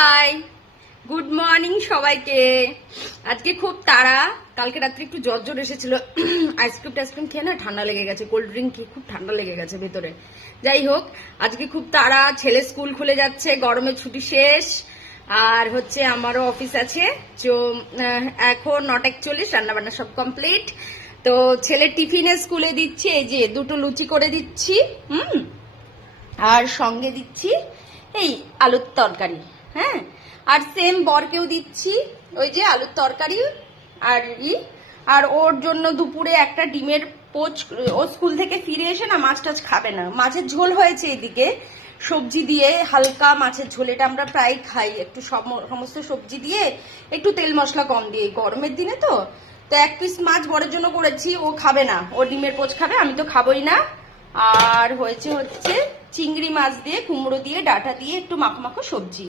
High, good morning সবাইকে। আজকে খুব তাড়া, কালকে রাত্রে একটু জ্বর জ্বর এসেছিল। আইসক্রিম খেয়ে না ঠান্ডা লেগে গেছে, কোল্ড ড্রিঙ্ক খেয়ে খুব ঠান্ডা লেগে গেছে ভেতরে। যাই হোক, আজকে খুব তাড়া, ছেলে স্কুল খুলে যাচ্ছে, গরমের ছুটি শেষ। আর হচ্ছে আমারও অফিস আছে। তো এখন 9:41, রান্নাবান্না সব কমপ্লিট। তো ছেলে টিফিনে স্কুলে দিচ্ছি, এই যে দুটো লুচি করে দিচ্ছি, আর সঙ্গে দিচ্ছি এই আলুর তরকারি। হ্যাঁ, আর সেম বরকেও দিচ্ছি ওই যে আলুর তরকারি আর আর ওর জন্য দুপুরে একটা ডিমের পোচ। ও স্কুল থেকে ফিরে এসে না মাছ টাছ খাবে না, মাছের ঝোল হয়েছে এদিকে সবজি দিয়ে, হালকা মাছের ঝোল, এটা আমরা প্রায় খাই, একটু সমস্ত সবজি দিয়ে একটু তেল মশলা কম দিয়ে, গরমের দিনে তো। তো এক পিস মাছ বরের জন্য করেছি, ও খাবে না, ও ডিমের পোচ খাবে, আমি তো খাবোই না। আর হচ্ছে চিংড়ি মাছ দিয়ে, কুমড়ো দিয়ে, ডাঁটা দিয়ে একটু মাখো মাখো সবজি।